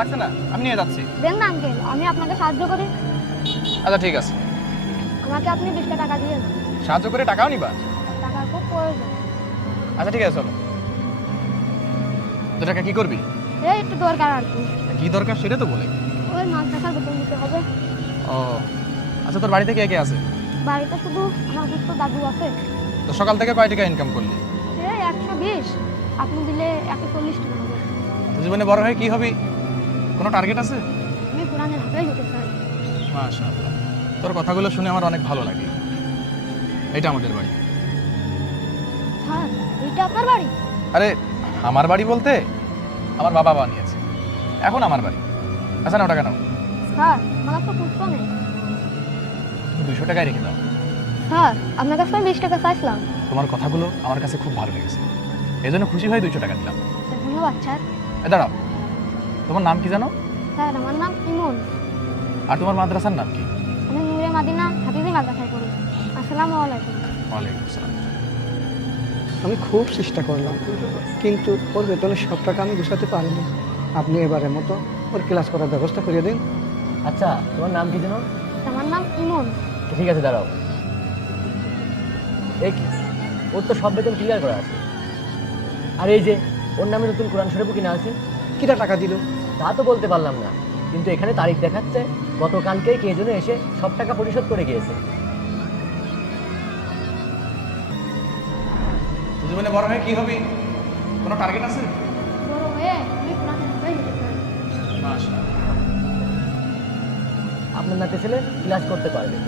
লাগছে না, আমি নিয়ে যাচ্ছি। দেন না আঙ্কেল, আমি আপনাকে সাহায্য করি। আচ্ছা ঠিক আছে। আমাকে আপনি 20টা টাকা দিয়ে দেন। সাহায্য করে টাকাও নিবা? টাকার খুব প্রয়োজন। আচ্ছা ঠিক আছে, চলো। তো টাকা কি করবি? এই একটু দরকার আর কি। কি দরকার সেটা তো বলে। ওই মাদ্রাসার বেতন দিতে হবে। ও আচ্ছা, তোর বাড়িতে কে কে আছে? বাড়িতে শুধু আমার দুস্থ দাদু আছে। তো সকাল থেকে কয় টাকা ইনকাম করলি? এই 120, আপনি দিলে 140 টাকা হবে। তো জীবনে বড় হয়ে কি হবি? কোনো টার্গেট আছে? আমি কোরআনের হাফেজ হতে চাই। মাশাআল্লাহ, তোর কথাগুলো শুনে আমার অনেক ভালো লাগে। এটা আমাদের বাড়ি। স্যার, এইটা আপনার বাড়ি? আরে আমার বাড়ি বলতে আমার বাবা বানিয়েছে, এখন আমার বাড়ি। আচ্ছা নাও টাকা নাও। স্যার, আমার কাছে খুচরো নেই। তুমি 200 টাকায় রেখে দাও। স্যার, আপনার কাছে আমি 20 টাকা চাইছিলাম। তোমার কথাগুলো আমার কাছে খুব ভালো লেগেছে, এই জন্য খুশি হয়ে 200 টাকা দিলাম। ধন্যবাদ স্যার। দাঁড়াও, তোমার নাম কি জানো? স্যার, আমার নাম ইমন। আর তোমার মাদ্রাসার নাম কি? আমি নূরে মাদিনা হাফিজি মাদ্রাসায় পড়ি। আসসালামু আলাইকুম। ওয়ালাইকুম আসসালাম। আমি খুব চেষ্টা করলাম, কিন্তু ওর বেতনের সব টাকা আমি গুছাতে পারিনি। আপনি এবারের মতো ওর ক্লাস করার ব্যবস্থা করে দিন। আচ্ছা, তোমার নাম কি যেন? আমার নাম ইমন। ঠিক আছে, দাঁড়াও। এই কি, ওর তো সব বেতন ক্লিয়ার করা আছে। আর এই যে ওর নামে নতুন কোরআন শরীফও কিনা আছে। কিটা টাকা দিল? তা তো বলতে পারলাম না, কিন্তু এখানে তারিখ দেখাচ্ছে গতকালকেই কে যেন এসে সব টাকা পরিশোধ করে গিয়েছে। তো জীবনে বড় হয়ে কি হবি? কোনো টার্গেট আছে? বড় হয়ে আমি কোরআনের হাফেজ হতে চাই। মাশাআল্লাহ। আপনার নাতে ছেলে ক্লাস করতে পারবে।